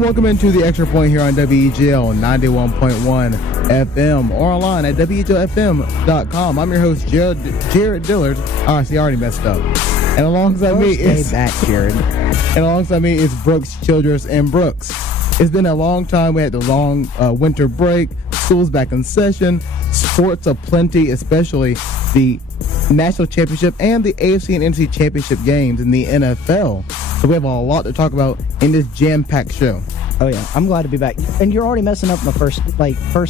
And welcome into the Extra Point here on WEGL 91.1 FM or online at WEGLFM.com. I'm your host, Jared Dillard. Oh, see, I already messed up. And alongside me is Jared. And alongside me is Brooks Childress. And Brooks, it's been a long time. We had the long winter break. School's back in session. Sports aplenty, especially the National Championship and the AFC and NFC Championship games in the NFL. So we have a lot to talk about in this jam-packed show. Oh yeah, I'm glad to be back. And you're already messing up in the first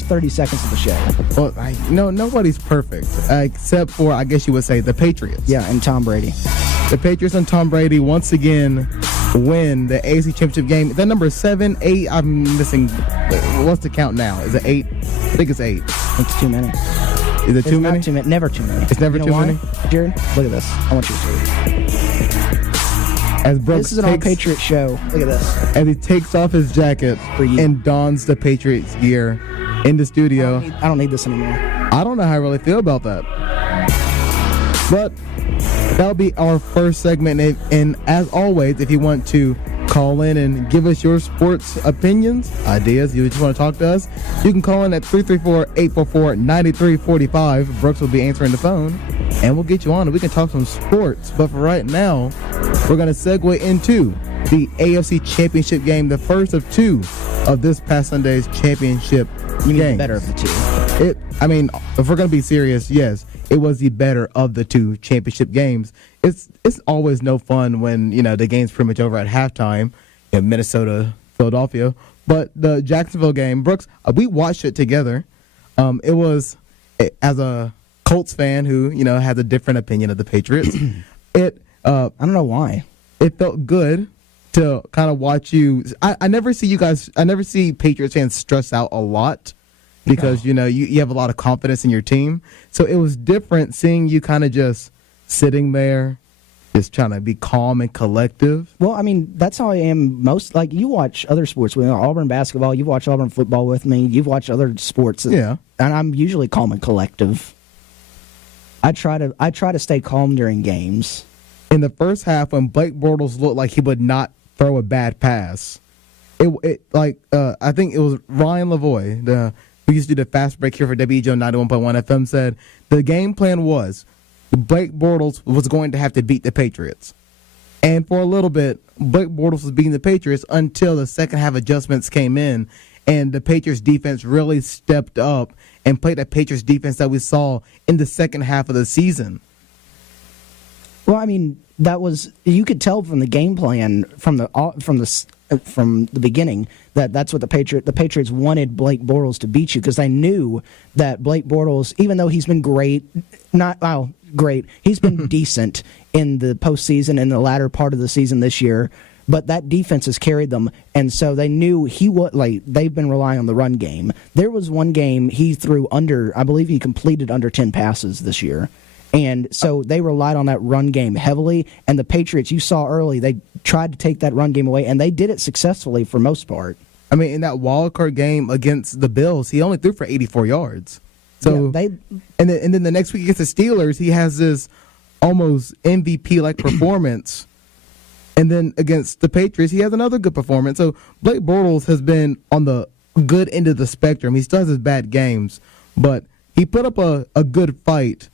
30 seconds of the show. Well, nobody's perfect except for, I guess you would say, the Patriots. Yeah, and Tom Brady. The Patriots and Tom Brady once again win the AFC Championship game. Is that number 7, 8? I'm missing. What's the count now? Is it 8? I think it's 8. It's too many. Is it too many? Not too many. Never too many. It's never too many? Jared, look at this. I want you to see. As Brooks this is an all-Patriots show. Look at this. As he takes off his jacket and dons the Patriots gear in the studio. I don't need this anymore. I don't know how I really feel about that. But that'll be our first segment. And as always, if you want to call in and give us your sports opinions, ideas, you just want to talk to us, you can call in at 334-844-9345. Brooks will be answering the phone, and we'll get you on and we can talk some sports. But for right now, we're going to segue into the AFC Championship game, the first of two of this past Sunday's championship You mean games. the better of the two? If we're going to be serious, yes, it was the better of the two championship games. It's always no fun when, the game's pretty much over at halftime in Minnesota, Philadelphia. But the Jacksonville game, Brooks, we watched it together. It was, as a Colts fan who, has a different opinion of the Patriots, I don't know why. It felt good to kind of watch you. I never see Patriots fans stress out a lot because, you have a lot of confidence in your team. So it was different seeing you kind of just sitting there, just trying to be calm and collective. Well, that's how I am most. Like, you watch other sports with me, Auburn basketball, you've watched Auburn football with me, you've watched other sports. Yeah. And I'm usually calm and collective. I try to stay calm during games. In the first half, when Blake Bortles looked like he would not throw a bad pass, I think it was Ryan Lavoie, who used to do the fast break here for WEGL 91.1 FM, said the game plan was Blake Bortles was going to have to beat the Patriots. And for a little bit, Blake Bortles was beating the Patriots until the second half adjustments came in, and the Patriots defense really stepped up and played that Patriots defense that we saw in the second half of the season. Well, that was, you could tell from the game plan from the beginning that's what the Patriots wanted Blake Bortles to beat you, because they knew that Blake Bortles, even though he's been great, he's been decent in the postseason and the latter part of the season this year, but that defense has carried them, and so they knew they've been relying on the run game. There was one game he threw I believe he completed under 10 passes this year. And so they relied on that run game heavily, and the Patriots, you saw early, they tried to take that run game away, and they did it successfully for most part. In that wild card game against the Bills, he only threw for 84 yards. So, yeah, and then the next week against the Steelers, he has this almost MVP-like performance. And then against the Patriots, he has another good performance. So Blake Bortles has been on the good end of the spectrum. He still has his bad games, but he put up a good fight.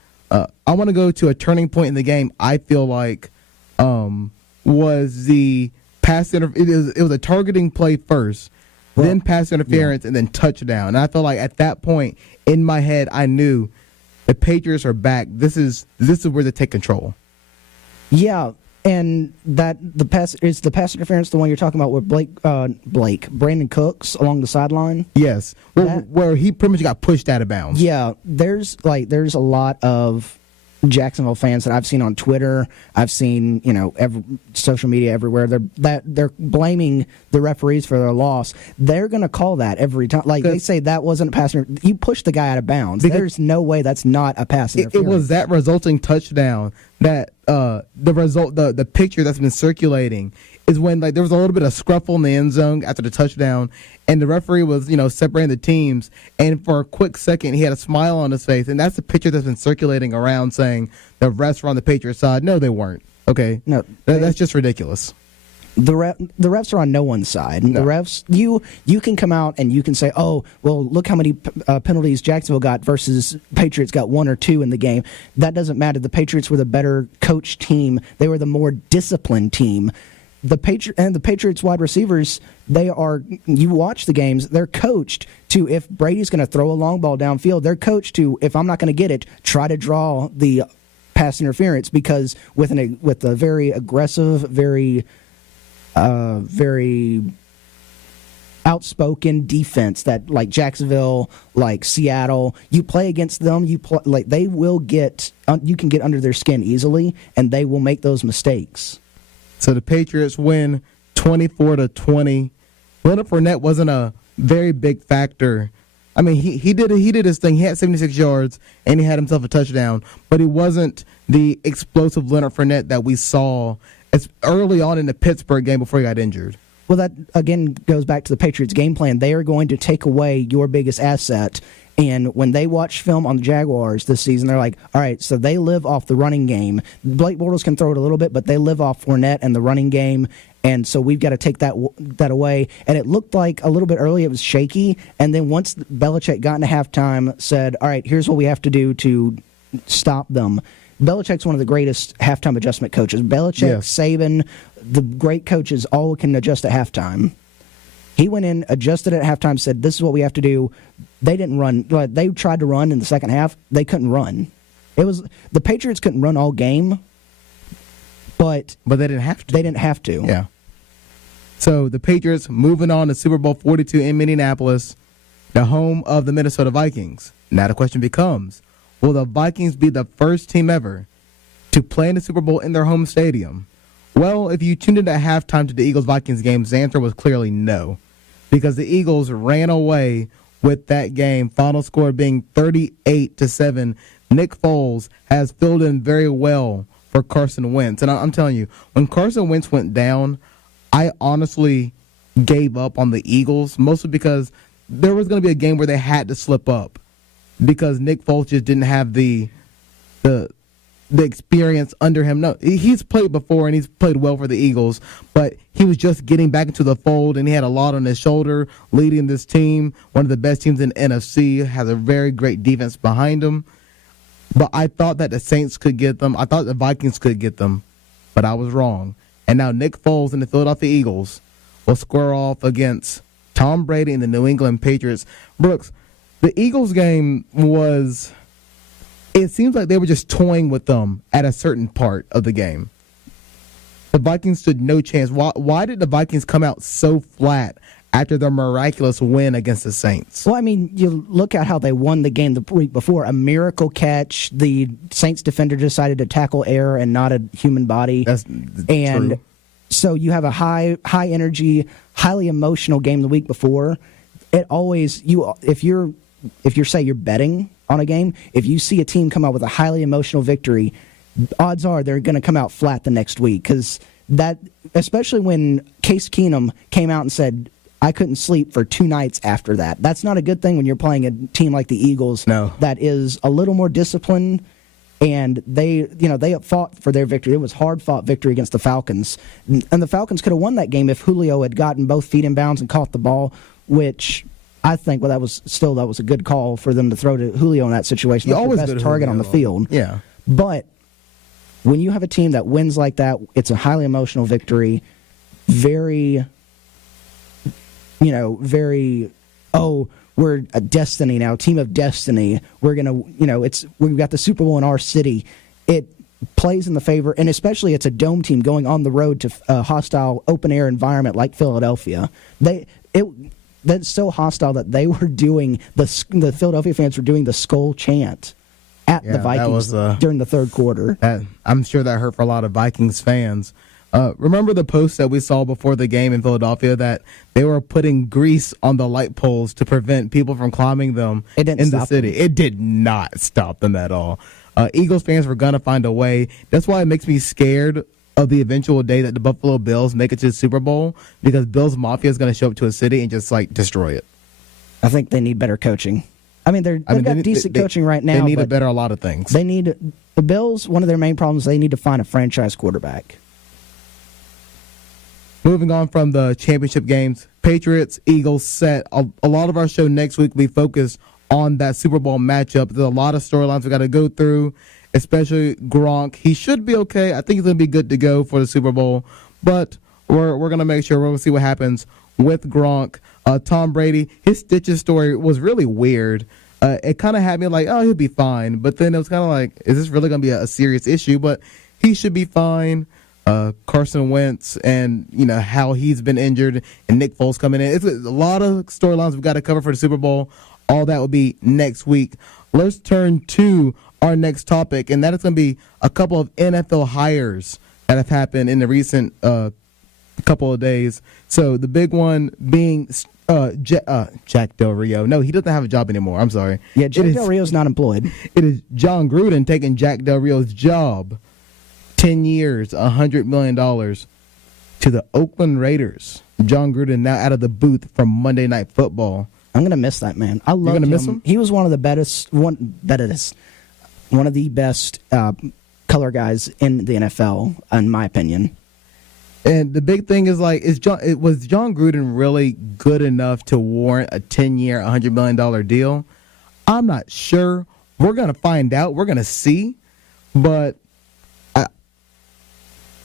I want to go to a turning point in the game. I feel like was the pass it was a targeting play first, then pass interference, and then touchdown. And I feel like at that point in my head, I knew the Patriots are back. This is where they take control. Yeah, and the pass interference, the one you're talking about with Brandon Cooks along the sideline. Yes, where he pretty much got pushed out of bounds. Yeah, there's a lot of Jacksonville fans that I've seen on Twitter. I've seen social media everywhere. They're blaming the referees for their loss. They're going to call that every time. Like, they say that wasn't a pass. You pushed the guy out of bounds. There's no way that's not a pass interference. It was that resulting touchdown that the picture that's been circulating is when there was a little bit of scruffle in the end zone after the touchdown, and the referee was separating the teams, and for a quick second he had a smile on his face, and that's the picture that's been circulating around saying the refs were on the Patriots side. No, they weren't. Okay, no, that's just ridiculous. The refs are on no one's side. No. The refs, you can come out and you can say, oh, well, look how many penalties Jacksonville got versus Patriots got 1 or 2 in the game. That doesn't matter. The Patriots were the better coached team. They were the more disciplined team. The Patriots wide receivers, you watch the games, they're coached to, if Brady's going to throw a long ball downfield, they're coached to, if I'm not going to get it, try to draw the pass interference, because with a very aggressive, very outspoken defense that, like Jacksonville, like Seattle, you play against them, they will you can get under their skin easily, and they will make those mistakes. So the Patriots win 24-20. Leonard Fournette wasn't a very big factor. I mean, he did his thing. He had 76 yards, and he had himself a touchdown, but he wasn't the explosive Leonard Fournette that we saw as early on in the Pittsburgh game before he got injured. Well, that, again, goes back to the Patriots' game plan. They are going to take away your biggest asset. And when they watch film on the Jaguars this season, they're like, all right, so they live off the running game. Blake Bortles can throw it a little bit, but they live off Fournette and the running game. And so we've got to take that away. And it looked like a little bit early it was shaky. And then once Belichick got into halftime, said, all right, here's what we have to do to stop them. Belichick's one of the greatest halftime adjustment coaches. Belichick, yes. Saban, the great coaches all can adjust at halftime. He went in, adjusted at halftime, said, this is what we have to do. They didn't run. They tried to run in the second half. They couldn't run. The Patriots couldn't run all game, but they didn't have to. They didn't have to. Yeah. So the Patriots moving on to Super Bowl 42 in Minneapolis, the home of the Minnesota Vikings. Now the question becomes, will the Vikings be the first team ever to play in the Super Bowl in their home stadium? Well, if you tuned in at halftime to the Eagles-Vikings game, the answer was clearly no, because the Eagles ran away with that game, final score being 38-7. Nick Foles has filled in very well for Carson Wentz. And I'm telling you, when Carson Wentz went down, I honestly gave up on the Eagles, mostly because there was going to be a game where they had to slip up because Nick Foles just didn't have the experience under him. No, he's played before and he's played well for the Eagles, but he was just getting back into the fold and he had a lot on his shoulder leading this team. One of the best teams in the NFC, has a very great defense behind him. But I thought that the Saints could get them. I thought the Vikings could get them, but I was wrong. And now Nick Foles and the Philadelphia Eagles will square off against Tom Brady and the New England Patriots. Brooks, the Eagles game was... It seems like they were just toying with them at a certain part of the game. The Vikings stood no chance. Why did the Vikings come out so flat after their miraculous win against the Saints? Well, I mean, you look at how they won the game the week before. A miracle catch. The Saints defender decided to tackle air and not a human body. That's true. So you have a high energy, highly emotional game the week before. It always if you're say you're betting on a game, if you see a team come out with a highly emotional victory, odds are they're going to come out flat the next week, because that, especially when Case Keenum came out and said, I couldn't sleep for 2 nights after that. That's not a good thing when you're playing a team like the Eagles. No. That is a little more disciplined, and they fought for their victory. It was hard-fought victory against the Falcons. And the Falcons could have won that game if Julio had gotten both feet in bounds and caught the ball, which I think that was a good call for them to throw to Julio in that situation. That's the best target on the field. Yeah. But when you have a team that wins like that, it's a highly emotional victory. Very, we're a destiny now, team of destiny. We're we've got the Super Bowl in our city. It plays in the favor, and especially it's a dome team going on the road to a hostile open air environment like Philadelphia. That's so hostile that they were doing the Philadelphia fans were doing the skull chant at the Vikings during the third quarter. I'm sure that hurt for a lot of Vikings fans. Remember the post that we saw before the game in Philadelphia that they were putting grease on the light poles to prevent people from climbing them in the city? It did not stop them at all. Eagles fans were going to find a way. That's why it makes me scared of the eventual day that the Buffalo Bills make it to the Super Bowl, because Bills Mafia is going to show up to a city and just destroy it. I think they need better coaching. I mean, they've got decent coaching right now. They need a lot of things. The Bills, one of their main problems, they need to find a franchise quarterback. moving on from the championship games, Patriots, Eagles set. A lot of our show next week will be focused on that Super Bowl matchup. There's a lot of storylines we got to go through, especially Gronk. He should be okay. I think he's going to be good to go for the Super Bowl, but we're going to make sure we're going to see what happens with Gronk. Tom Brady, his stitches story was really weird. It kind of had me like, oh, he'll be fine. But then it was kind of like, is this really going to be a serious issue? But he should be fine. Carson Wentz and, how he's been injured and Nick Foles coming in. It's a lot of storylines we've got to cover for the Super Bowl. All that will be next week. Let's turn to our next topic, and that is going to be a couple of NFL hires that have happened in the recent couple of days. So the big one being Jack Del Rio. No, he doesn't have a job anymore. I'm sorry. Yeah, Jack Del Rio's not employed. It is John Gruden taking Jack Del Rio's job. 10 years, $100 million to the Oakland Raiders. John Gruden now out of the booth from Monday Night Football. I'm going to miss that man. I love him. Miss him. He was one of the best, one of the best color guys in the NFL, in my opinion. And the big thing is, was John Gruden really good enough to warrant a 10-year, $100 million deal? I'm not sure. We're going to find out. We're going to see. But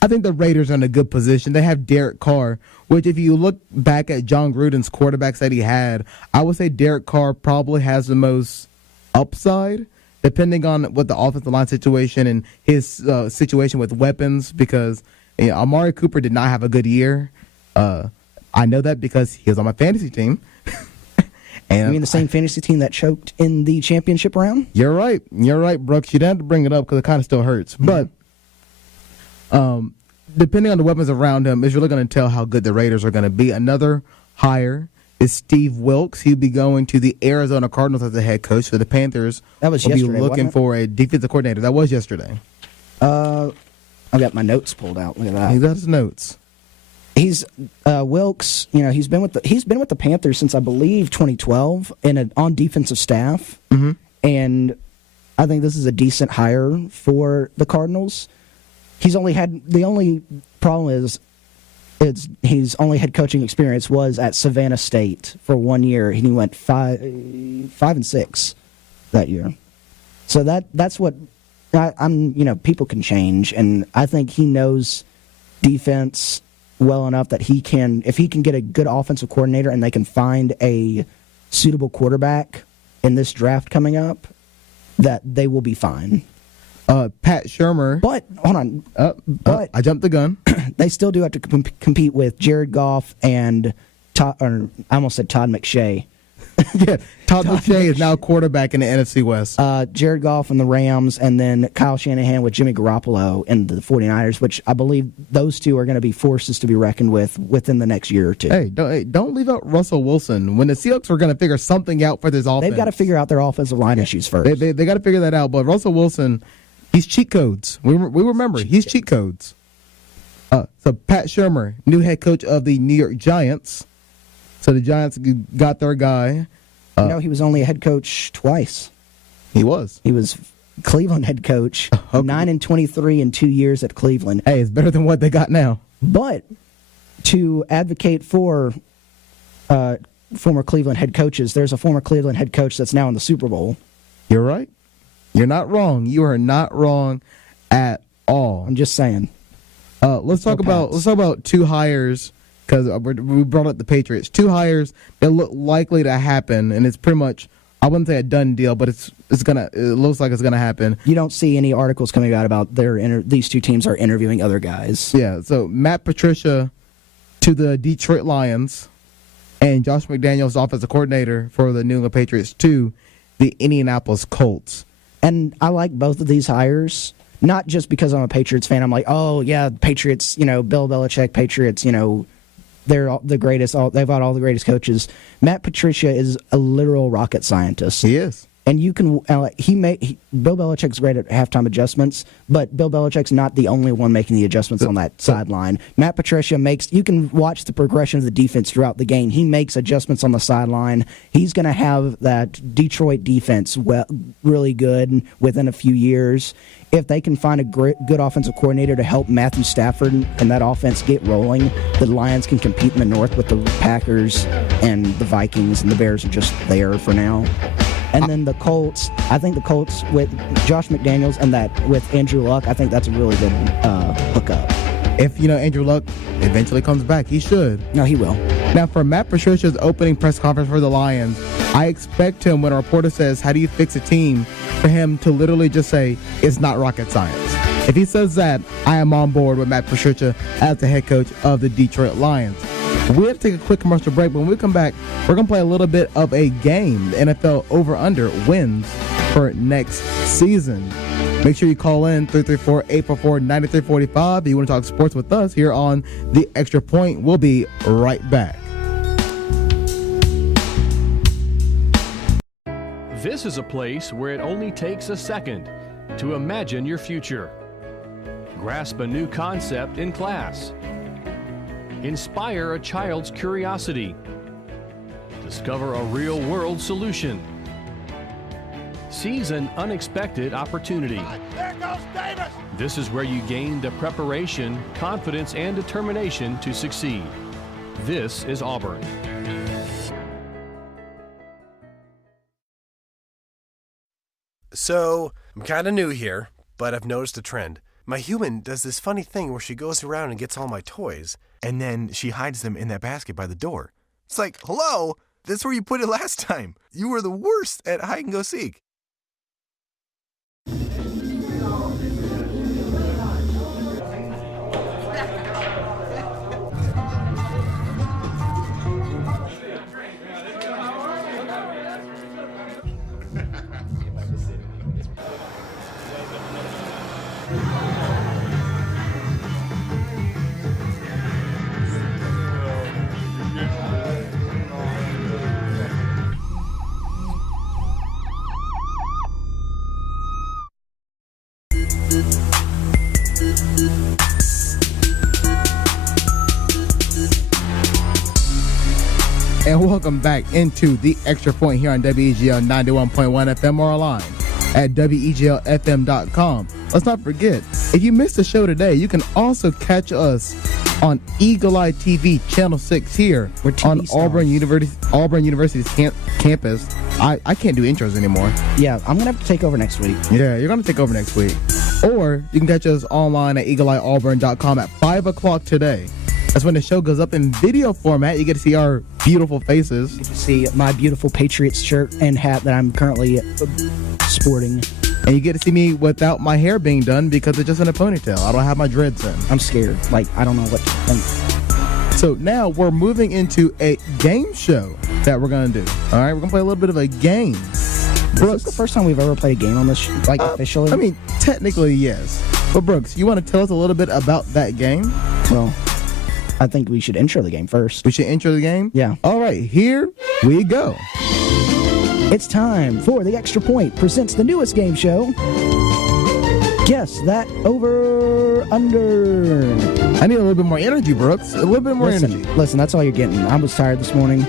I think the Raiders are in a good position. They have Derek Carr, which if you look back at John Gruden's quarterbacks that he had, I would say Derek Carr probably has the most upside, depending on what the offensive line situation and his situation with weapons, because Amari Cooper did not have a good year. I know that because he was on my fantasy team. And you mean the same fantasy team that choked in the championship round? You're right, Brooks. You didn't have to bring it up because it kind of still hurts. Mm-hmm. But depending on the weapons around him, is really going to tell how good the Raiders are going to be. Another hire is Steve Wilks. He'll be going to the Arizona Cardinals as the head coach for the Panthers. That was yesterday. Be looking for a defensive coordinator. That was yesterday. I've got my notes pulled out. Look at that. He got his notes. He's Wilks. He's been with the Panthers since I believe 2012 and on defensive staff. Mm-hmm. And I think this is a decent hire for the Cardinals. He's only had the only problem is he's only had coaching experience was at Savannah State for 1 year, and he went 5-6 that year. So that's what I'm. People can change, and I think he knows defense well enough that he can, if he can get a good offensive coordinator and they can find a suitable quarterback in this draft coming up, that they will be fine. Pat Shurmur. But, hold on. I jumped the gun. They still do have to compete with Jared Goff and I almost said Todd McShay. Yeah, Todd McShay is now quarterback in the NFC West. Jared Goff and the Rams, and then Kyle Shanahan with Jimmy Garoppolo and the 49ers, which I believe those two are going to be forces to be reckoned with within the next year or two. Hey, don't leave out Russell Wilson. When the Seahawks are going to figure something out for this offense. They've got to figure out their offensive line issues first. They got to figure that out. But Russell Wilson, he's cheat codes. We remember, he's cheat codes. So Pat Shurmur, new head coach of the New York Giants. So the Giants got their guy. He was only a head coach twice. He was. He was Cleveland head coach, 9-23 in 2 years at Cleveland. Hey, it's better than what they got now. But to advocate for former Cleveland head coaches, there's a former Cleveland head coach that's now in the Super Bowl. You're right. You're not wrong. You are not wrong at all. I'm just saying. Let's talk about two hires, because we brought up the Patriots. Two hires that look likely to happen, and it's pretty much, I wouldn't say a done deal, but it looks like it's gonna happen. You don't see any articles coming out about these two teams are interviewing other guys. Yeah. So Matt Patricia to the Detroit Lions, and Josh McDaniels, offensive coordinator for the New England Patriots, to the Indianapolis Colts. And I like both of these hires. Not just because I'm a Patriots fan. I'm like, oh, yeah, Patriots, Bill Belichick, Patriots, they're the greatest. They've got all the greatest coaches. Matt Patricia is a literal rocket scientist. He is. And you can Bill Belichick's great at halftime adjustments, but Bill Belichick's not the only one making the adjustments on that sideline. Matt Patricia you can watch the progression of the defense throughout the game. He makes adjustments on the sideline. He's going to have that Detroit defense really good within a few years. If they can find a good offensive coordinator to help Matthew Stafford and that offense get rolling, the Lions can compete in the North with the Packers and the Vikings, and the Bears are just there for now. And then the Colts, I think the Colts with Josh McDaniels and that with Andrew Luck, I think that's a really good hookup. If, Andrew Luck eventually comes back, he should. No, he will. Now, for Matt Patricia's opening press conference for the Lions, I expect him, when a reporter says, how do you fix a team, for him to literally just say, it's not rocket science. If he says that, I am on board with Matt Patricia as the head coach of the Detroit Lions. We have to take a quick commercial break, but when we come back, we're going to play a little bit of a game, the NFL over-under wins for next season. Make sure you call in 334-844-9345 if you want to talk sports with us here on The Extra Point. We'll be right back. This is a place where it only takes a second to imagine your future. Grasp a new concept in class. Inspire a child's curiosity. Discover a real-world solution. Seize an unexpected opportunity. There goes Davis! This is where you gain the preparation, confidence, and determination to succeed. This is Auburn. So, I'm kind of new here, but I've noticed a trend. My human does this funny thing where she goes around and gets all my toys, and then she hides them in that basket by the door. It's like, hello, that's where you put it last time. You were the worst at hide and go seek. And welcome back into The Extra Point here on WEGL 91.1 FM or online at WEGLFM.com. Let's not forget, if you missed the show today, you can also catch us on Eagle Eye TV, Channel 6 here on Auburn University's campus. I can't do intros anymore. Yeah, I'm going to have to take over next week. Yeah, you're going to take over next week. Or you can catch us online at EagleEyeAuburn.com at 5 o'clock today. That's when the show goes up in video format. You get to see our beautiful faces. You get to see my beautiful Patriots shirt and hat that I'm currently sporting. And you get to see me without my hair being done because it's just in a ponytail. I don't have my dreads in. I'm scared. I don't know what to think. So now we're moving into a game show that we're going to do. All right, we're going to play a little bit of a game. Brooks, is this the first time we've ever played a game on this, officially? I mean, technically, yes. But Brooks, you want to tell us a little bit about that game? Well, I think we should intro the game first. We should intro the game? Yeah. All right, here we go. It's time for The Extra Point presents the newest game show. Guess that over-under. I need a little bit more energy, Brooks. A little bit more energy. Listen, that's all you're getting. I was tired this morning.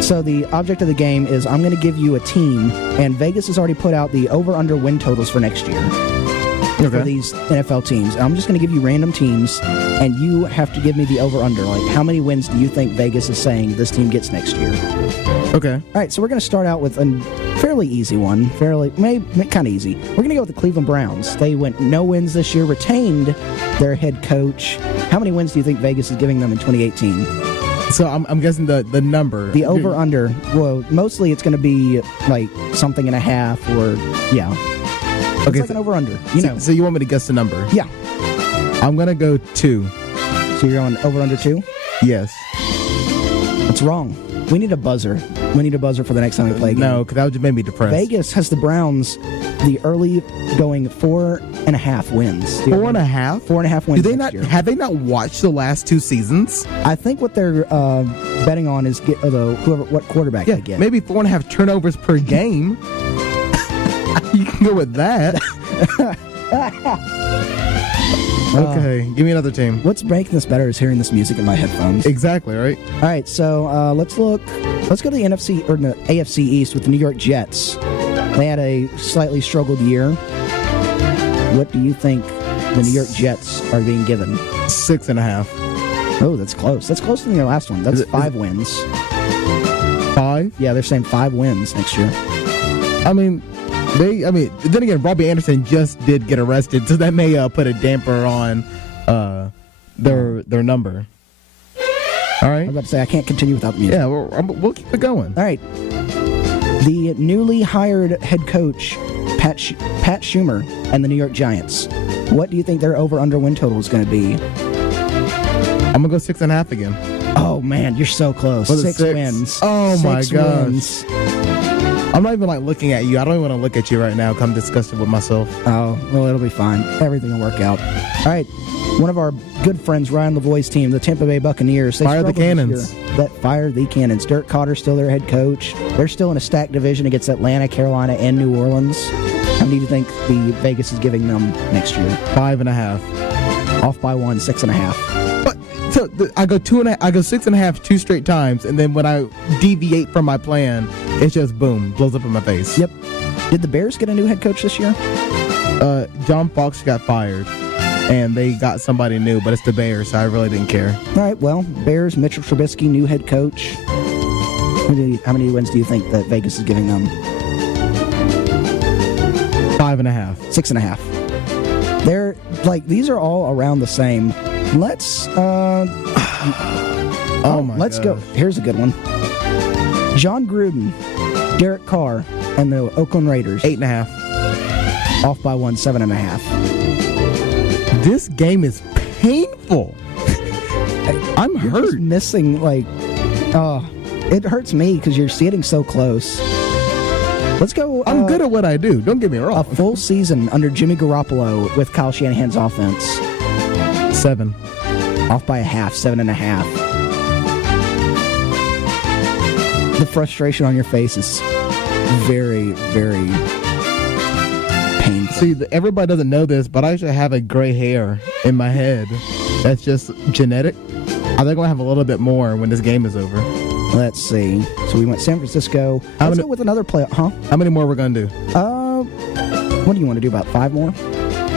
So the object of the game is I'm going to give you a team, and Vegas has already put out the over-under win totals for next year. For these NFL teams. I'm just going to give you random teams, and you have to give me the over-under. How many wins do you think Vegas is saying this team gets next year? Okay. All right, so we're going to start out with a fairly easy one. Maybe kind of easy. We're going to go with the Cleveland Browns. They went no wins this year, retained their head coach. How many wins do you think Vegas is giving them in 2018? So I'm guessing the number. The over-under. Well, mostly it's going to be something and a half or, yeah. It's like an over-under, So you want me to guess the number? Yeah. I'm going to go 2. So you're going over-under 2? Yes. That's wrong. We need a buzzer. We need a buzzer for the next time we play a game. No, because that would just make me depressed. Vegas has the Browns the early going 4.5 wins. 4.5? 4.5 wins. Have they not watched the last 2 seasons? I think what they're betting on is what quarterback they get. Maybe 4.5 turnovers per game. can go with that. Okay, give me another team. What's making this better is hearing this music in my headphones. Exactly, right? All right, so let's go to the NFC or the AFC East with the New York Jets. They had a slightly struggled year. What do you think the New York Jets are being given? 6.5. Oh, that's close. That's closer than your last one. That's 5 wins. 5? Yeah, they're saying 5 wins next year. I mean, then again, Robbie Anderson just did get arrested, so that may put a damper on their number. All right. I was about to say, I can't continue without the music. Yeah, we'll keep it going. All right. The newly hired head coach, Pat Schumer, and the New York Giants. What do you think their over-under win total is going to be? I'm going to go 6.5 again. Oh, man, you're so close. 6 wins. Oh, my gosh. Wins. I'm not even looking at you. I don't even want to look at you right now. I'm disgusted with myself. Oh, well, it'll be fine. Everything will work out. All right. One of our good friends, Ryan Lavoie's team, the Tampa Bay Buccaneers. Fire the Cannons. Fire the Cannons. Dirk Cotter's still their head coach. They're still in a stacked division against Atlanta, Carolina, and New Orleans. How many do you think the Vegas is giving them next year? 5.5. Off by 1, 6.5. But so I go 2.5. I go 6.5 2 straight times, and then when I deviate from my plan, it's just boom, blows up in my face. Yep. Did the Bears get a new head coach this year? John Fox got fired, and they got somebody new, but it's the Bears, so I really didn't care. All right, well, Bears, Mitchell Trubisky, new head coach. How many wins do you think that Vegas is giving them? 5.5. 6.5. They're these are all around the same. Let's let's go. Here's a good one. John Gruden, Derek Carr, and the Oakland Raiders. 8.5. Off by 1, 7.5. This game is painful. I'm hurt. Just missing it hurts me because you're sitting so close. Let's go. I'm good at what I do. Don't get me wrong. A full season under Jimmy Garoppolo with Kyle Shanahan's offense. 7. Off by 0.5, 7.5. The frustration on your face is very, very painful. See, everybody doesn't know this, but I actually have a gray hair in my head. That's just genetic. I think I'm going to have a little bit more when this game is over. Let's see. So we went San Francisco. Let's go with another play. Huh? How many more are we going to do? What do you want to do, about 5 more?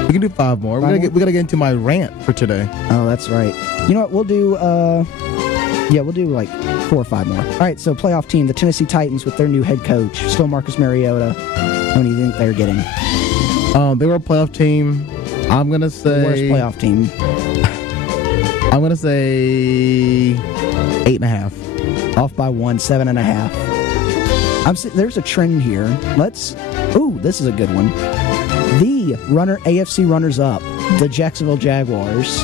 We can do 5 more. We got to get into my rant for today. Oh, that's right. You know what? We'll do, we'll do 4 or 5 more. All right, so playoff team, the Tennessee Titans with their new head coach, still Marcus Mariota. How many do you think they're getting? They were a playoff team. I'm going to say... Worst playoff team. I'm going to say 8.5. Off by 1, 7.5. There's a trend here. This is a good one. The AFC runners-up, the Jacksonville Jaguars,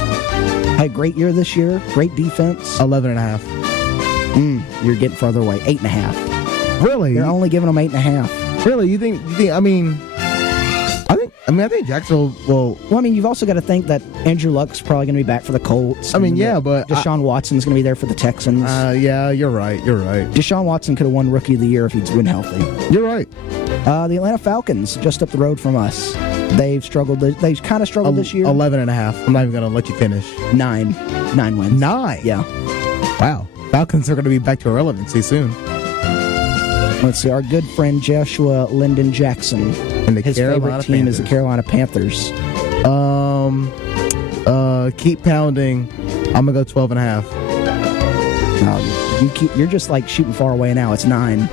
had a great year this year, great defense. 11.5. You're getting farther away. 8.5. Really? They're only giving them 8.5. Really? You think? I think Jacksonville will. Well, you've also got to think that Andrew Luck's probably going to be back for the Colts. But Deshaun Watson's going to be there for the Texans. Yeah, you're right. Deshaun Watson could have won Rookie of the Year if he'd been healthy. You're right. The Atlanta Falcons, just up the road from us. They've struggled. They've kind of struggled this year. 11.5. I'm not even going to let you finish. 9 wins. 9. Yeah. Wow. Falcons are going to be back to relevancy soon. Let's see. Our good friend Joshua Lyndon Jackson. And his favorite team is the Carolina Panthers. Keep pounding. I'm gonna go 12.5. No, you're just shooting far away now. It's 9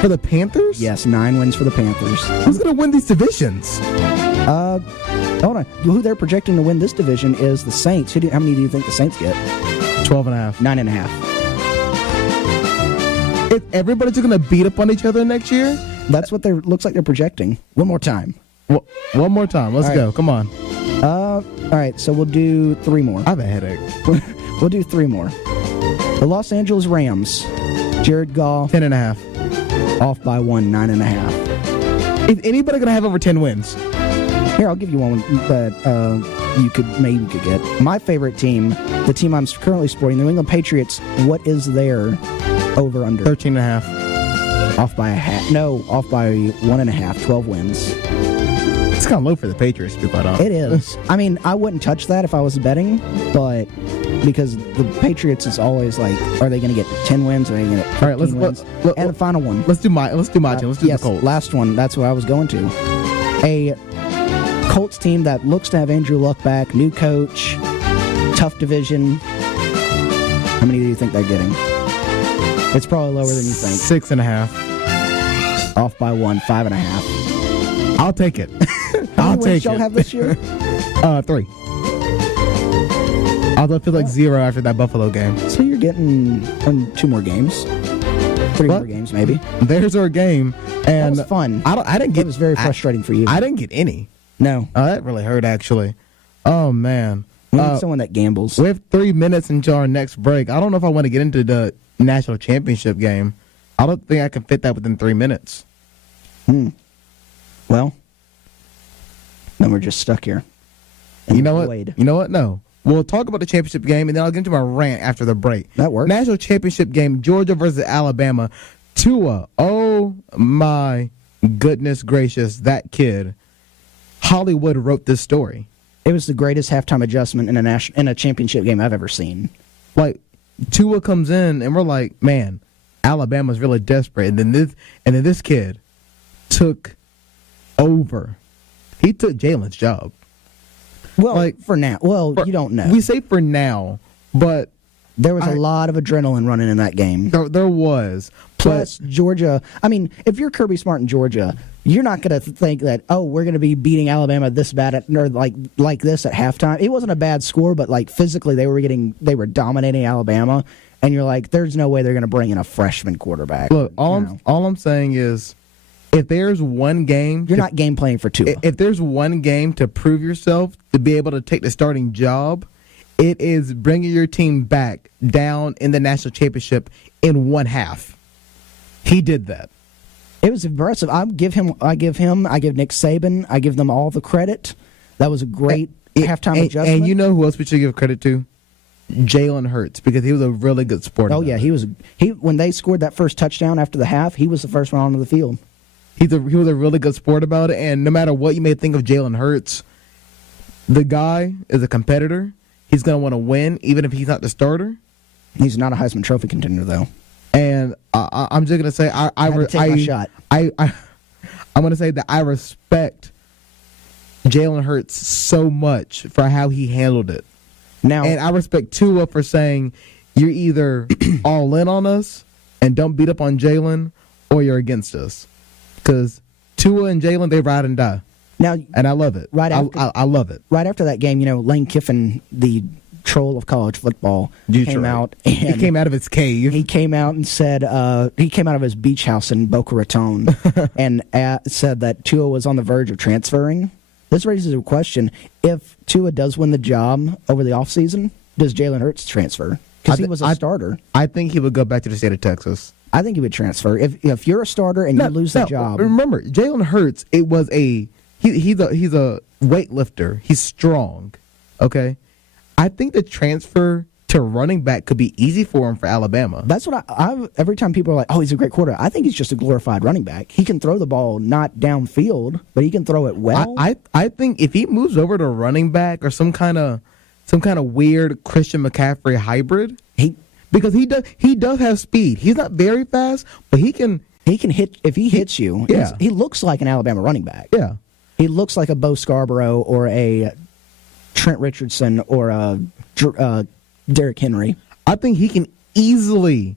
for the Panthers. Yes, 9 wins for the Panthers. Who's gonna win these divisions? Hold on. Who they're projecting to win this division is the Saints. How many do you think the Saints get? 12.5. 9.5. If everybody's gonna beat up on each other next year. That's what looks like they're projecting. One more time. One more time. Let's go. Come on. All right, so we'll do 3 more. I have a headache. We'll do 3 more. The Los Angeles Rams, Jared Goff. 10.5. Off by 1, 9.5. Is anybody going to have over 10 wins? Here, I'll give you one that you could get. My favorite team, the team I'm currently supporting, the New England Patriots, what is their over-under? 13.5. Off by a half. No, off by 1.5. 12 wins. It's kind of low for the Patriots, to be quite honest. It is. I mean, I wouldn't touch that if I was betting, but because the Patriots is always like, are they going to get 10 wins? Or are they going to get 15 wins? And the final one. Let's do my team. Let's do the Colts. Last one. That's what I was going to. A Colts team that looks to have Andrew Luck back, new coach, tough division. How many do you think they're getting? It's probably lower than you think. 6.5. Off by 1, 5.5. I'll take it. How many wins y'all have this year? 3. Although it feels like 0 after that Buffalo game. So you're getting 2 more games, 3 more games maybe. There's our game, and that was fun. I didn't get. It was very frustrating for you. I didn't get any. No. That really hurt actually. Oh man. We need someone that gambles. We have 3 minutes until our next break. I don't know if I want to get into the national championship game. I don't think I can fit that within 3 minutes. Well, then we're just stuck here. You know what? No. We'll talk about the championship game, and then I'll get into my rant after the break. That works. National championship game, Georgia versus Alabama. Tua, oh my goodness gracious, that kid. Hollywood wrote this story. It was the greatest halftime adjustment in a championship game I've ever seen. Like, Tua comes in, and we're like, man, Alabama's really desperate. And then this kid took over. He took Jalen's job. Well, for now. Well, you don't know. We say for now, but there was a lot of adrenaline running in that game. There was. Plus, Georgia, I mean, if you're Kirby Smart in Georgia, you're not going to think that, we're going to be beating Alabama this bad or like this at halftime. It wasn't a bad score, but like physically they were dominating Alabama, and you're like, there's no way they're going to bring in a freshman quarterback. Look, all I'm saying is, if there's one game... You're not game playing for Tua. If there's one game to prove yourself, to be able to take the starting job, it is bringing your team back down in the national championship in one half. He did that. It was impressive. I give Nick Saban, I give them all the credit. That was a great halftime adjustment. And you know who else we should give credit to? Jalen Hurts, because he was a really good sport. Oh, yeah. When they scored that first touchdown after the half, he was the first one onto the field. He was a really good sport about it, and no matter what you may think of Jalen Hurts, the guy is a competitor. He's going to want to win, even if he's not the starter. He's not a Heisman Trophy contender, though. And I'm just going to say, I'm going to say that I respect Jalen Hurts so much for how he handled it. Now, and I respect Tua for saying, you're either all in on us and don't beat up on Jalen, or you're against us. Because Tua and Jalen, they ride and die. Now, and I love it. I love it. Right after that game, Lane Kiffin, the troll of college football, came out. And he came out of his cave. He came out and said, he came out of his beach house in Boca Raton and said that Tua was on the verge of transferring. This raises a question. If Tua does win the job over the offseason, does Jalen Hurts transfer? Because he was a starter. I think he would go back to the state of Texas. I think he would transfer. If you're a starter and you lose the job. Remember, Jalen Hurts, he's a weightlifter. He's strong. Okay? I think the transfer to running back could be easy for him for Alabama. That's what every time people are like, he's a great quarterback, I think he's just a glorified running back. He can throw the ball not downfield, but he can throw it well. I think if he moves over to running back or some kind of weird Christian McCaffrey hybrid, because he does have speed. He's not very fast, but he can hit if he hits you. Yeah. He looks like an Alabama running back. Yeah. He looks like a Bo Scarborough or a Trent Richardson or a Derrick Henry. I think he can easily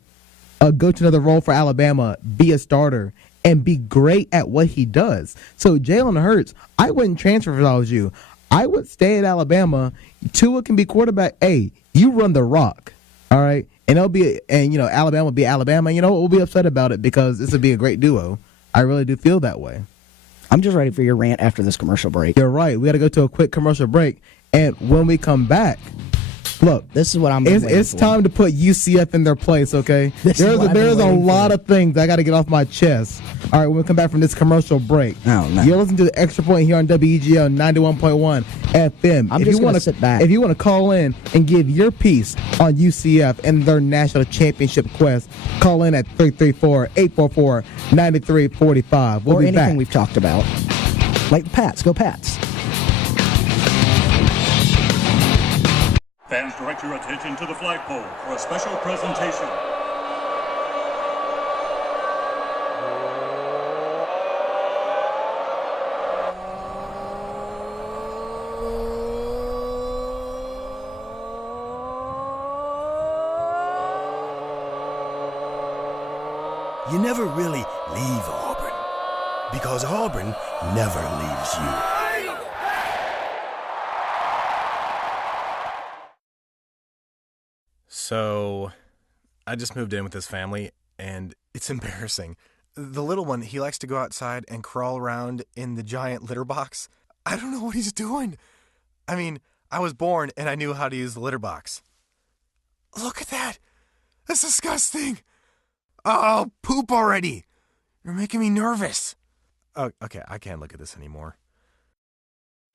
go to another role for Alabama, be a starter, and be great at what he does. So Jalen Hurts, I wouldn't transfer if I was you. I would stay at Alabama. Tua can be quarterback. Hey, you run the rock, all right? And Alabama will be Alabama. We'll be upset about it because this would be a great duo. I really do feel that way. I'm just ready for your rant after this commercial break. You're right. We got to go to a quick commercial break. And when we come back, look, this is what it's time to put UCF in their place, okay? There's a lot of things I got to get off my chest. All right, when we come back from this commercial break, you're listening to the Extra Point here on WEGL 91.1 FM. I'm just going to sit back. If you want to call in and give your piece on UCF and their national championship quest, call in at 334-844-9345. We'll or be anything back. we've talked about. Like the Pats. Go Pats. Fans, direct your attention to the flagpole for a special presentation. You never really leave Auburn, because Auburn never leaves you. So, I just moved in with his family, and it's embarrassing. The little one, he likes to go outside and crawl around in the giant litter box. I don't know what he's doing. I mean, I was born and I knew how to use the litter box. Look at that. That's disgusting. Oh, poop already. You're making me nervous. Oh, okay, I can't look at this anymore.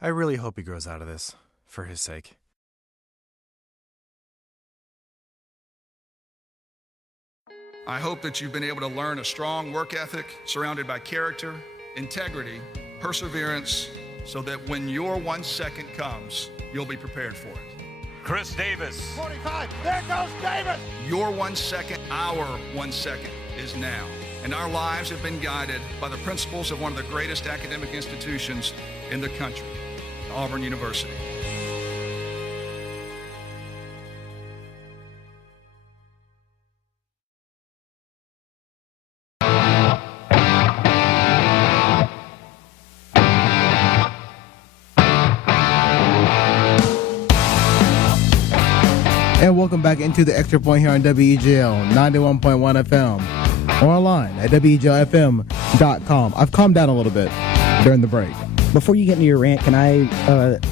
I really hope he grows out of this, for his sake. I hope that you've been able to learn a strong work ethic surrounded by character, integrity, perseverance, so that when your 1 second comes, you'll be prepared for it. Chris Davis. 45, there goes Davis! Your 1 second, our 1 second is now. And our lives have been guided by the principles of one of the greatest academic institutions in the country, Auburn University. And welcome back into the Extra Point here on WEGL 91.1 FM or online at WEGLFM.com. I've calmed down a little bit during the break. Before you get into your rant, can I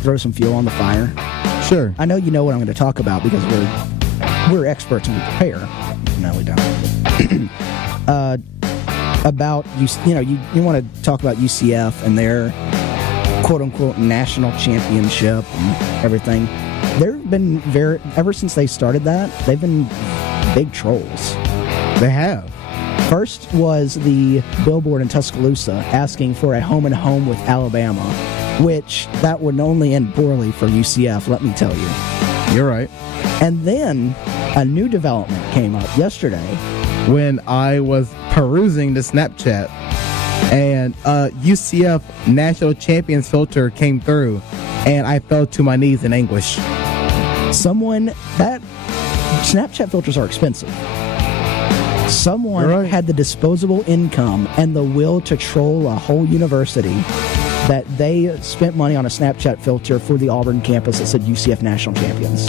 throw some fuel on the fire? Sure. I know you know what I'm going to talk about because we're experts and we prepare. No, we don't. About you want to talk about UCF and their quote unquote national championship and everything. They've been ever since they started that, they've been big trolls. They have. First was the billboard in Tuscaloosa asking for a home-and-home with Alabama, which that would only end poorly for UCF, let me tell you. You're right. And then a new development came up yesterday. When I was perusing the Snapchat and UCF National Champions filter came through and I fell to my knees in anguish. That Snapchat filters are expensive. Someone had the disposable income and the will to troll a whole university that they spent money on a Snapchat filter for the Auburn campus that said UCF National Champions.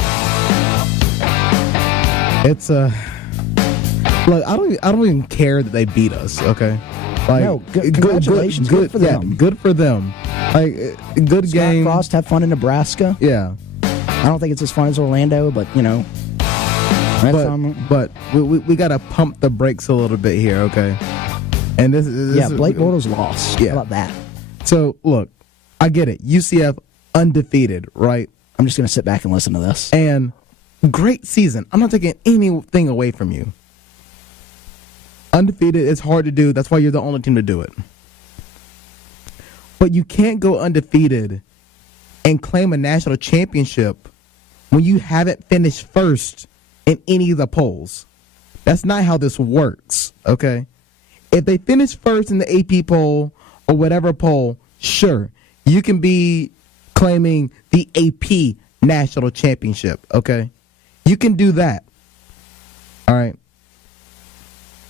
It's look, I don't even care that they beat us, okay? Like, no, congratulations, good for them. Yeah, good for them. Like, good Scott game. Frost have fun in Nebraska. Yeah. I don't think it's as fun as Orlando, but but we gotta pump the brakes a little bit here, okay? And this Blake Bortles lost. Yeah. How about that? So look, I get it. UCF undefeated, right? I'm just gonna sit back and listen to this. And great season. I'm not taking anything away from you. Undefeated is hard to do. That's why you're the only team to do it. But you can't go undefeated and claim a national championship when you haven't finished first in any of the polls. That's not how this works, okay? If they finish first in the AP poll or whatever poll, sure, you can be claiming the AP national championship, okay? You can do that, all right?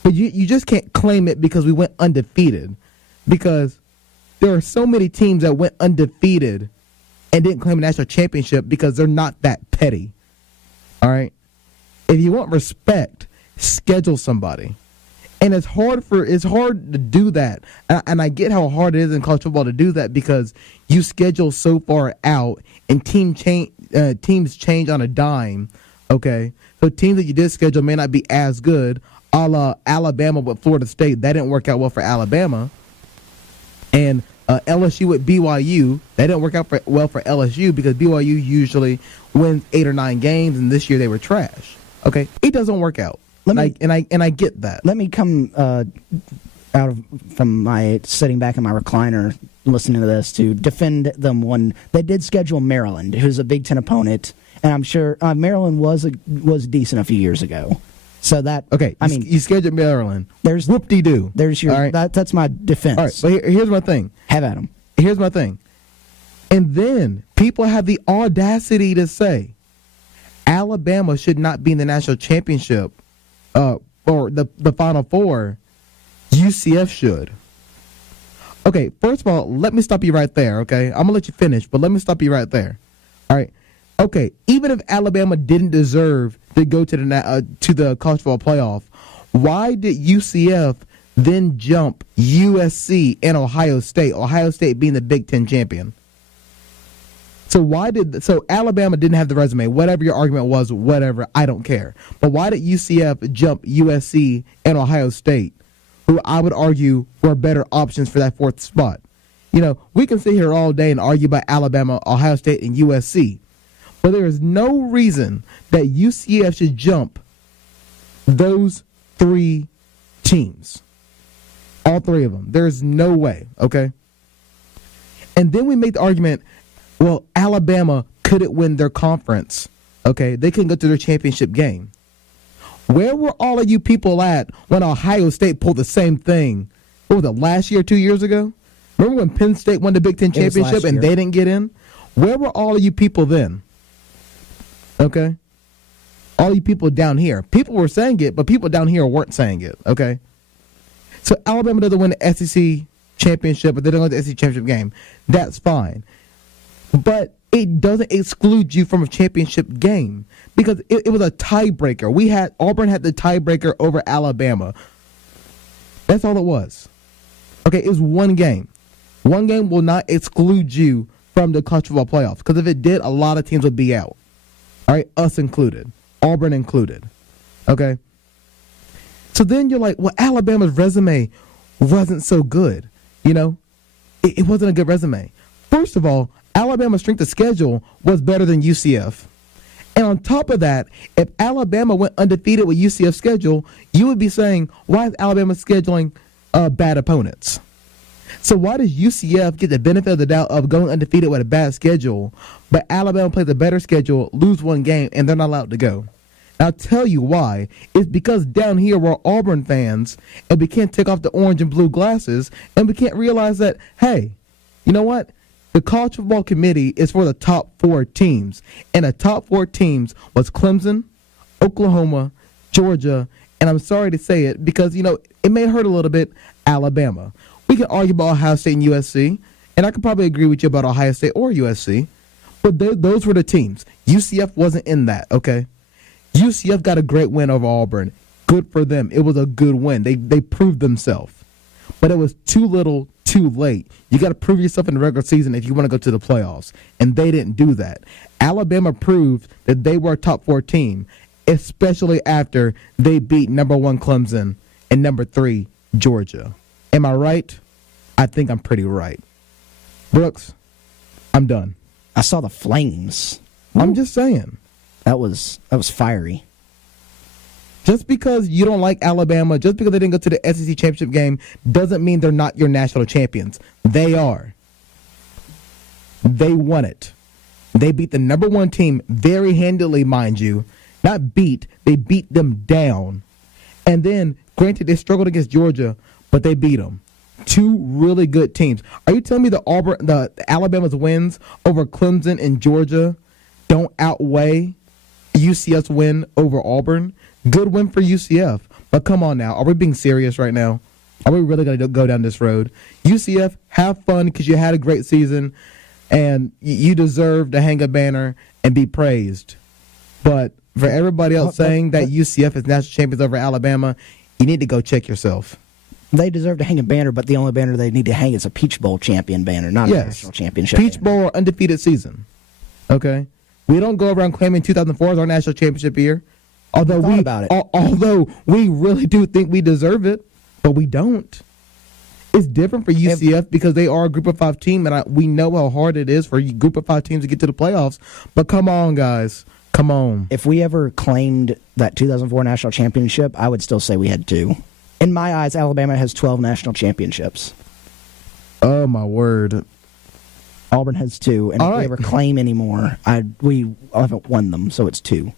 But you just can't claim it because we went undefeated, because there are so many teams that went undefeated and didn't claim a national championship because they're not that petty. All right? If you want respect, schedule somebody. And it's hard to do that. And I get how hard it is in college football to do that because you schedule so far out and teams change on a dime. Okay? So teams that you did schedule may not be as good. a la Alabama with Florida State. That didn't work out well for Alabama. And LSU with BYU, that didn't work out well for LSU because BYU usually wins 8 or 9 games, and this year they were trash. Okay, it doesn't work out. And I get that. Let me come from my sitting back in my recliner listening to this to defend them when they did schedule Maryland, who's a Big Ten opponent, and I'm sure Maryland was decent a few years ago. So that you scheduled Maryland. There's whoop-de-doo. There's your right? That's my defense. All right, but here's my thing. Have at them. Here's my thing. And then people have the audacity to say Alabama should not be in the national championship or the Final Four. UCF should. Okay, first of all, let me stop you right there, okay? I'm going to let you finish, but let me stop you right there. All right. Okay, even if Alabama didn't deserve to go to the college football playoff, why did UCF then jump USC and Ohio State being the Big Ten champion? So Alabama didn't have the resume. Whatever your argument was, whatever, I don't care. But why did UCF jump USC and Ohio State, who I would argue were better options for that 4th spot? You know, we can sit here all day and argue about Alabama, Ohio State, and USC. But there is no reason that UCF should jump those 3 teams. All 3 of them. There's no way, okay? And then we make the argument, well, Alabama couldn't win their conference, okay? They couldn't go to their championship game. Where were all of you people at when Ohio State pulled the same thing? What was it, last year, 2 years ago? Remember when Penn State won the Big Ten championship and they didn't get in? Where were all of you people then? Okay? All you people down here. People were saying it, but people down here weren't saying it, okay? So Alabama doesn't win the SEC championship, but they don't go to the SEC championship game. That's fine. But it doesn't exclude you from a championship game because it was a tiebreaker. Auburn had the tiebreaker over Alabama. That's all it was. Okay, it was one game. One game will not exclude you from the college football playoffs because if it did, a lot of teams would be out. All right, us included, Auburn included. Okay? So then you're like, well, Alabama's resume wasn't so good. You know, it wasn't a good resume. First of all, Alabama's strength of schedule was better than UCF. And on top of that, if Alabama went undefeated with UCF's schedule, you would be saying, why is Alabama scheduling bad opponents? So why does UCF get the benefit of the doubt of going undefeated with a bad schedule, but Alabama plays a better schedule, lose one game, and they're not allowed to go? And I'll tell you why. It's because down here we're Auburn fans, and we can't take off the orange and blue glasses, and we can't realize that, hey, you know what? The college football committee is for the top 4 teams, and the top 4 teams was Clemson, Oklahoma, Georgia, and I'm sorry to say it because, you know, it may hurt a little bit, Alabama. We can argue about Ohio State and USC, and I could probably agree with you about Ohio State or USC, but those were the teams. UCF wasn't in that, okay? UCF got a great win over Auburn. Good for them. It was a good win. They proved themselves. But it was too little, too late. You got to prove yourself in the regular season if you want to go to the playoffs, and they didn't do that. Alabama proved that they were a top 4 team, especially after they beat number 1 Clemson and number 3 Georgia. Am I right? I think I'm pretty right. Brooks, I'm done. I saw the flames. I'm just saying. That was fiery. Just because you don't like Alabama, just because they didn't go to the SEC championship game, doesn't mean they're not your national champions. They are. They won it. They beat the number 1 team very handily, mind you. Not beat, they beat them down. And then, granted, they struggled against Georgia, but they beat them. 2 really good teams. Are you telling me the Alabama's wins over Clemson and Georgia don't outweigh UCF's win over Auburn? Good win for UCF. But come on now. Are we being serious right now? Are we really going to go down this road? UCF, have fun because you had a great season and you deserve to hang a banner and be praised. But for everybody else saying that UCF is national champions over Alabama, you need to go check yourself. They deserve to hang a banner, but the only banner they need to hang is a Peach Bowl champion banner, not a national championship Peach banner. Bowl or undefeated season. Okay? We don't go around claiming 2004 as our national championship year. Although thought about it. Although we really do think we deserve it, but we don't. It's different for UCF because they are a Group of 5 team, and we know how hard it is for Group of 5 teams to get to the playoffs. But come on, guys. Come on. If we ever claimed that 2004 national championship, I would still say we had 2. In my eyes, Alabama has 12 national championships. Oh, my word. Auburn has 2, and if we ever claim any more, we haven't won them, so it's 2.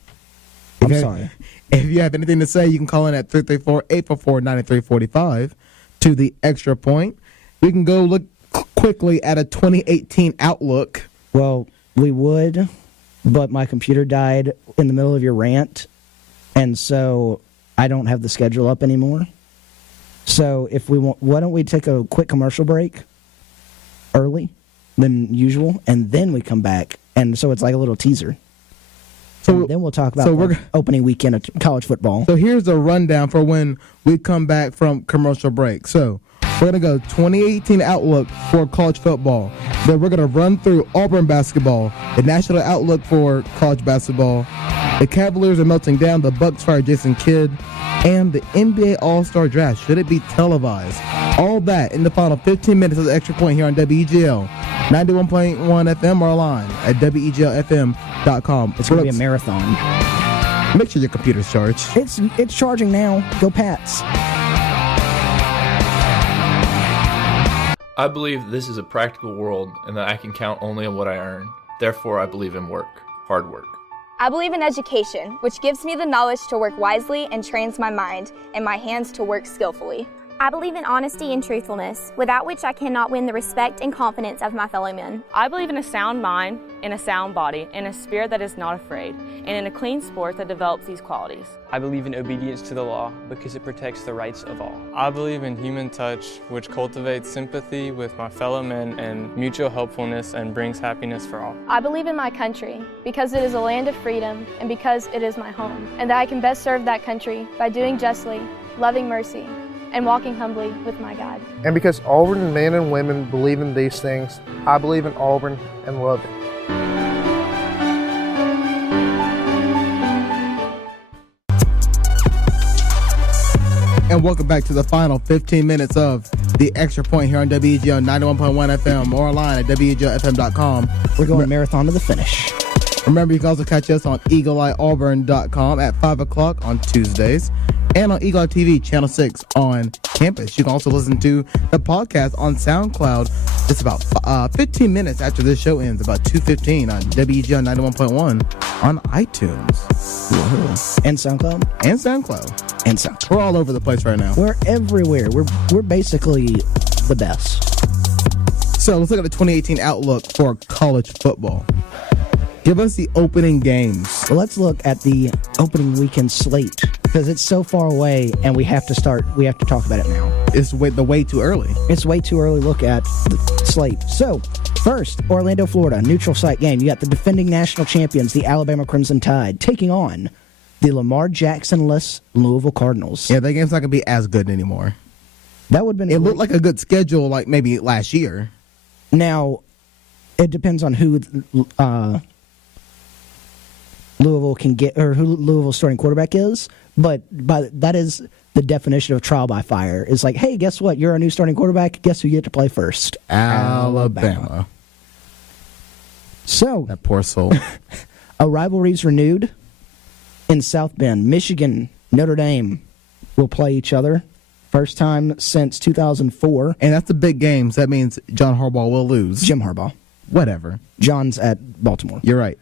I'm sorry. If you have anything to say, you can call in at 334-844-9345 to the Extra Point. We can go look quickly at a 2018 outlook. Well, we would, but my computer died in the middle of your rant, and so I don't have the schedule up anymore. So if we want, why don't we take a quick commercial break early than usual, and then we come back, and so it's like a little teaser. So and then we'll talk about the opening weekend of college football. So here's a rundown for when we come back from commercial break. So we're going to go 2018 outlook for college football. Then we're going to run through Auburn basketball, the national outlook for college basketball. The Cavaliers are melting down. The Bucks fire Jason Kidd. And the NBA All-Star Draft. Should it be televised? All that in the final 15 minutes of the Extra Point here on WEGL 91.1 FM or online at WEGLFM.com. It's going to be a marathon. Make sure your computer's charged. It's charging now. Go Pats. I believe this is a practical world and that I can count only on what I earn. Therefore, I believe in work. Hard work. I believe in education, which gives me the knowledge to work wisely and trains my mind and my hands to work skillfully. I believe in honesty and truthfulness, without which I cannot win the respect and confidence of my fellow men. I believe in a sound mind, in a sound body, in a spirit that is not afraid, and in a clean sport that develops these qualities. I believe in obedience to the law because it protects the rights of all. I believe in human touch, which cultivates sympathy with my fellow men and mutual helpfulness and brings happiness for all. I believe in my country because it is a land of freedom and because it is my home, and that I can best serve that country by doing justly, loving mercy, and walking humbly with my God. And because Auburn men and women believe in these things, I believe in Auburn and love it. And welcome back to the final 15 minutes of the Extra Point here on WEGL 91.1 FM or online at WEGLFM.com. We're going marathon to the finish. Remember, you can also catch us on EagleEyeAuburn.com at 5 o'clock on Tuesdays and on Eagle Eye TV, Channel 6 on campus. You can also listen to the podcast on SoundCloud just about 15 minutes after this show ends, about 2:15 on WEGL 91.1 on iTunes. Whoa. And SoundCloud? And SoundCloud. And SoundCloud. We're all over the place right now. We're everywhere. We're basically the best. So let's look at the 2018 outlook for college football. Give us the opening games. Well, let's look at the opening weekend slate because it's so far away and we have to talk about it now. It's way too early. It's way too early to look at the slate. So, first, Orlando, Florida, neutral site game. You got the defending national champions, the Alabama Crimson Tide, taking on the Lamar Jackson-less Louisville Cardinals. Yeah, that game's not going to be as good anymore. That would have been. It looked like a good schedule like maybe last year. Now, it depends on who Louisville can get, or who Louisville's starting quarterback is, but that is the definition of trial by fire. It's like, hey, guess what? You're our new starting quarterback. Guess who you get to play first? Alabama. So that poor soul. A rivalry's renewed in South Bend. Michigan, Notre Dame will play each other. First time since 2004. And that's the big games. That means John Harbaugh will lose. Jim Harbaugh. Whatever. John's at Baltimore. You're right.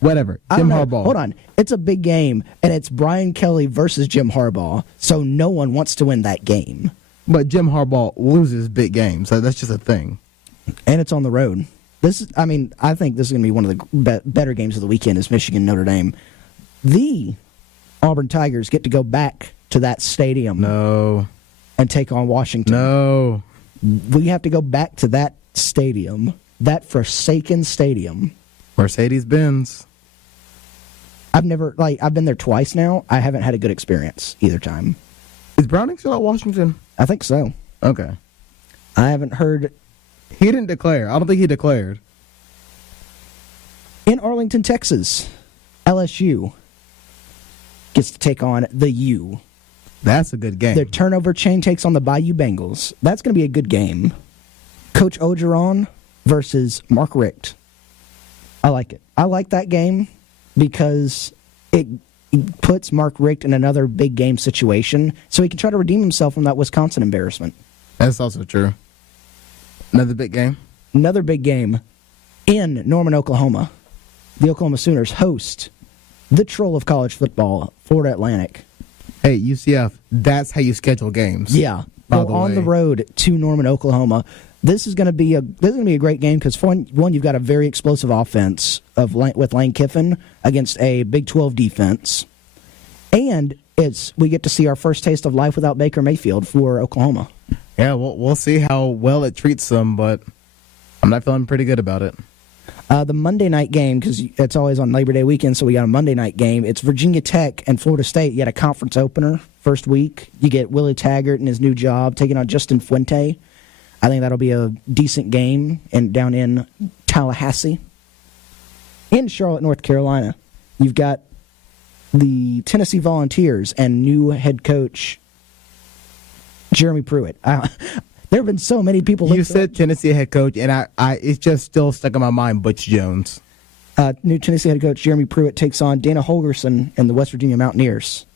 Whatever. Jim Harbaugh. Hold on. It's a big game, and it's Brian Kelly versus Jim Harbaugh, so no one wants to win that game. But Jim Harbaugh loses big games. So that's just a thing. And it's on the road. I think this is going to be one of the better games of the weekend is Michigan-Notre Dame. The Auburn Tigers get to go back to that stadium. No. And take on Washington. No. We have to go back to that stadium, that forsaken stadium. Mercedes-Benz. I've been there twice now. I haven't had a good experience either time. Is Browning still at Washington? I think so. Okay. I haven't heard. He didn't declare. I don't think he declared. In Arlington, Texas, LSU gets to take on the U. That's a good game. The turnover chain takes on the Bayou Bengals. That's going to be a good game. Coach Ogeron versus Mark Richt. I like it. I like that game because it puts Mark Richt in another big game situation so he can try to redeem himself from that Wisconsin embarrassment. That's also true. Another big game? Another big game in Norman, Oklahoma. The Oklahoma Sooners host the troll of college football, Florida Atlantic. Hey, UCF, that's how you schedule games. Yeah. Go on the road to Norman, Oklahoma. This is going to be a great game because one, you've got a very explosive offense with Lane Kiffin against a Big 12 defense, and we get to see our first taste of life without Baker Mayfield for Oklahoma. Yeah, we'll see how well it treats them, but I'm not feeling pretty good about it. The Monday night game, because it's always on Labor Day weekend, so we got a Monday night game. It's Virginia Tech and Florida State. You had a conference opener first week. You get Willie Taggart and his new job taking on Justin Fuente. I think that'll be a decent game down in Tallahassee. In Charlotte, North Carolina, you've got the Tennessee Volunteers and new head coach Jeremy Pruitt. There have been so many people. You said Tennessee head coach, and I it's just still stuck in my mind. Butch Jones. New Tennessee head coach Jeremy Pruitt takes on Dana Holgorsen and the West Virginia Mountaineers.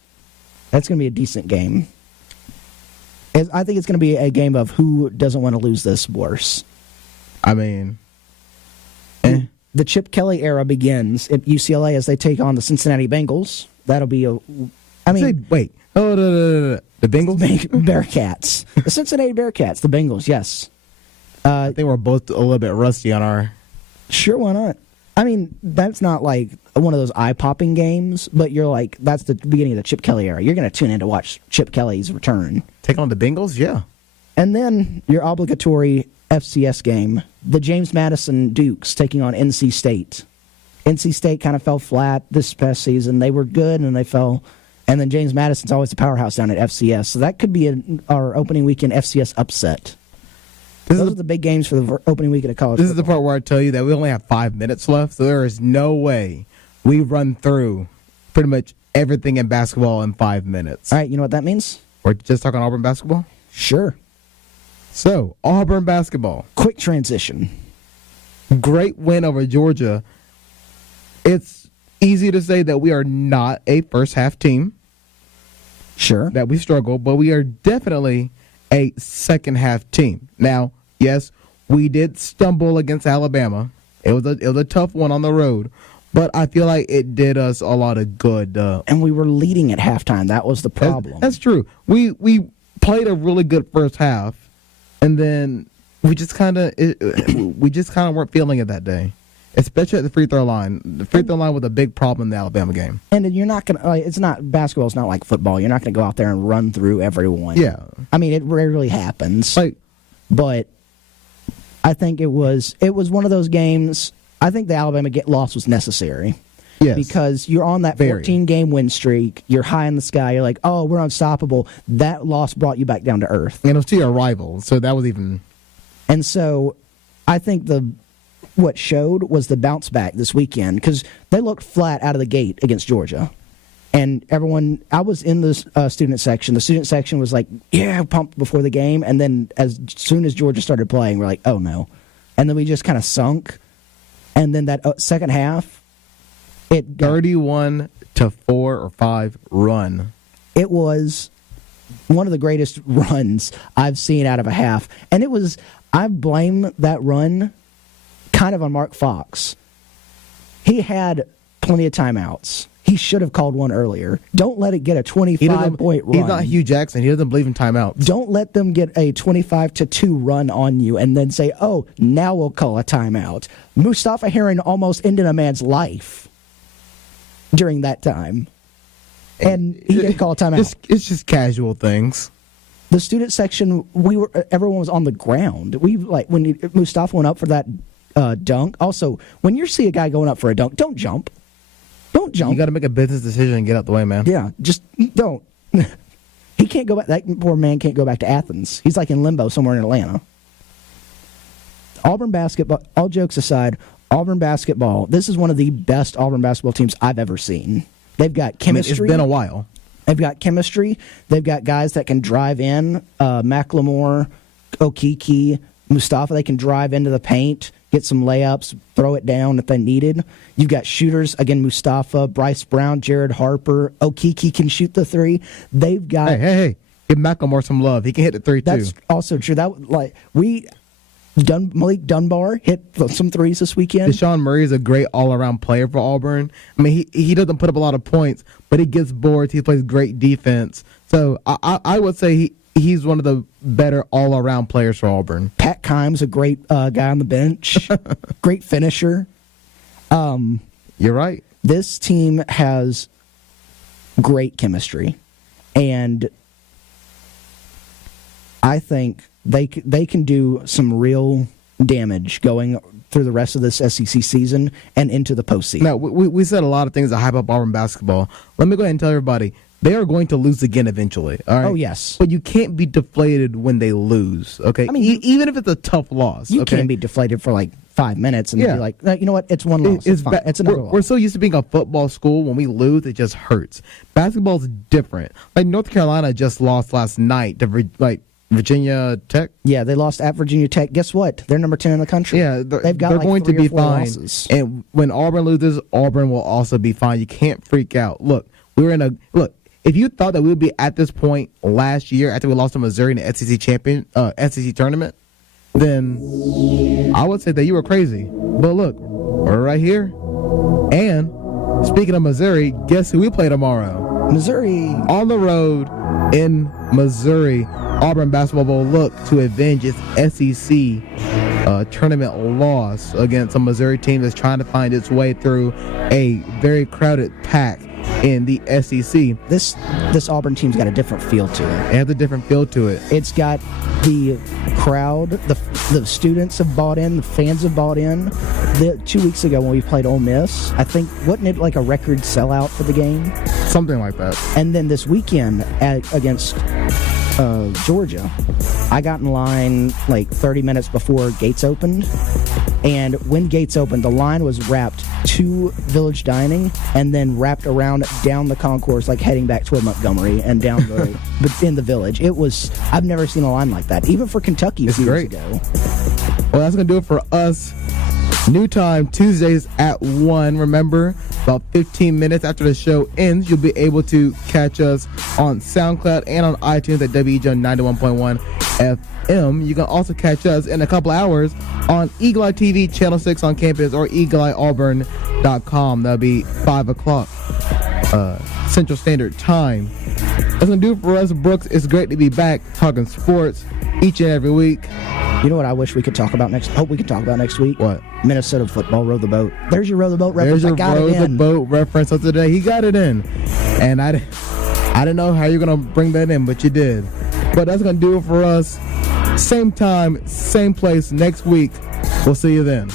That's going to be a decent game. I think it's going to be a game of who doesn't want to lose this worse. I mean, the Chip Kelly era begins at UCLA as they take on the Cincinnati Bengals. That'll be wait. Oh, the Bengals? Bearcats. The Cincinnati Bearcats. The Bengals, yes. I think we're both a little bit rusty on our... Sure, why not? I mean, that's not like one of those eye-popping games, but you're like, that's the beginning of the Chip Kelly era. You're going to tune in to watch Chip Kelly's return. Take on the Bengals? Yeah. And then your obligatory FCS game, the James Madison Dukes taking on NC State. NC State kind of fell flat this past season. They were good, and they fell... And then James Madison's always the powerhouse down at FCS. So that could be our opening weekend FCS upset. Those are the big games for the opening weekend of college football. This is the part where I tell you that we only have 5 minutes left, so there is no way we run through pretty much everything in basketball in 5 minutes. All right, you know what that means? We're just talking Auburn basketball? Sure. So, Auburn basketball. Quick transition. Great win over Georgia. It's easy to say that we are not a first-half team. Sure. That we struggle, but we are definitely a second-half team. Now, yes, we did stumble against Alabama. It was a tough one on the road, but I feel like it did us a lot of good. And we were leading at halftime. That was the problem. That's true. We played a really good first half, and then we just kind of weren't feeling it that day. Especially at the free throw line. The free throw line was a big problem in the Alabama game. And you're not going to, it's not, basketball's not like football. You're not going to go out there and run through everyone. Yeah. I mean, it rarely happens. But I think it was one of those games, I think the Alabama loss was necessary. Yes. Because you're on that 14-game win streak. You're high in the sky. You're like, oh, we're unstoppable. That loss brought you back down to earth. And it was to your rival, so that was even... And so I think what showed was the bounce back this weekend because they looked flat out of the gate against Georgia. And I was in the student section. The student section was like, yeah, pumped before the game. And then as soon as Georgia started playing, we're like, oh, no. And then we just kind of sunk. And then that second half, it 31-4 or 5 run. It was one of the greatest runs I've seen out of a half. And I blame that run kind of on Mark Fox. He had plenty of timeouts. He should have called one earlier. Don't let it get a 25-point run. He's not Hugh Jackson. He doesn't believe in timeouts. Don't let them get a 25-2 run on you and then say, oh, now we'll call a timeout. Mustafa Heron almost ended a man's life during that time. And he didn't call a timeout. It's just casual things. The student section, everyone was on the ground. When Mustafa went up for that dunk. Also, when you see a guy going up for a dunk, don't jump. Don't jump. You got to make a business decision and get out the way, man. Yeah, just don't. He can't go back. That poor man can't go back to Athens. He's like in limbo somewhere in Atlanta. Auburn basketball, all jokes aside, Auburn basketball, this is one of the best Auburn basketball teams I've ever seen. They've got chemistry. It's been a while. They've got chemistry. They've got guys that can drive in. McLemore, Okeke, Mustafa, they can drive into the paint, get some layups, throw it down if they needed. You've got shooters, again, Mustafa, Bryce Brown, Jared Harper. Okeke can shoot the three. They've got... Hey. Give McLemore some love. He can hit the three, too. That's also true. Malik Dunbar hit some threes this weekend. Deshaun Murray is a great all-around player for Auburn. I mean, he doesn't put up a lot of points, but he gets boards. He plays great defense. So I would say he's one of the better all-around players for Auburn. Pat Kime's a great guy on the bench. Great finisher. You're right. This team has great chemistry, and I think they can do some real damage going through the rest of this SEC season and into the postseason. Now, we said a lot of things that hype up Auburn basketball. Let me go ahead and tell everybody, they are going to lose again eventually. All right? Oh, yes. But you can't be deflated when they lose, okay? I mean, even if it's a tough loss. You can't be deflated for 5 minutes and be like, you know what, it's one loss. It's fine. It's another loss. We're so used to being a football school. When we lose, it just hurts. Basketball's different. Like, North Carolina just lost last night to, Virginia Tech? Yeah, they lost at Virginia Tech. Guess what? They're number 10 in the country. Yeah, they're going to be fine. Losses. And when Auburn loses, Auburn will also be fine. You can't freak out. Look, if you thought that we would be at this point last year after we lost to Missouri in the SEC tournament, then I would say that you were crazy. But look, we're right here. And speaking of Missouri, guess who we play tomorrow? Missouri. On the road in Missouri. Auburn basketball will look to avenge its SEC tournament loss against a Missouri team that's trying to find its way through a very crowded pack in the SEC. This Auburn team's got a different feel to it. It has a different feel to it. It's got the crowd, the students have bought in, the fans have bought in. 2 weeks ago when we played Ole Miss, I think, wasn't it like a record sellout for the game? Something like that. And then this weekend against Georgia, I got in line 30 minutes before gates opened, and when gates opened, the line was wrapped to Village Dining and then wrapped around down the concourse, heading back toward Montgomery and down in the Village. I've never seen a line like that, even for Kentucky a few years ago. Well, that's going to do it for us. New time, Tuesdays at 1. Remember, about 15 minutes after the show ends, you'll be able to catch us on SoundCloud and on iTunes at WEJ 91.1 FM. You can also catch us in a couple hours on Eagle Eye TV, Channel 6 on campus, or eagleeyeauburn.com. That'll be 5 o'clock Central Standard Time. That's going to do it for us, Brooks. It's great to be back talking sports each and every week. You know what I wish we could talk about next? Hope we could talk about next week. What? Minnesota football. Row the boat. There's your row the boat reference. There's your row the boat reference of today. He got it in, and I didn't know how you're gonna bring that in, but you did. But that's gonna do it for us. Same time, same place next week. We'll see you then.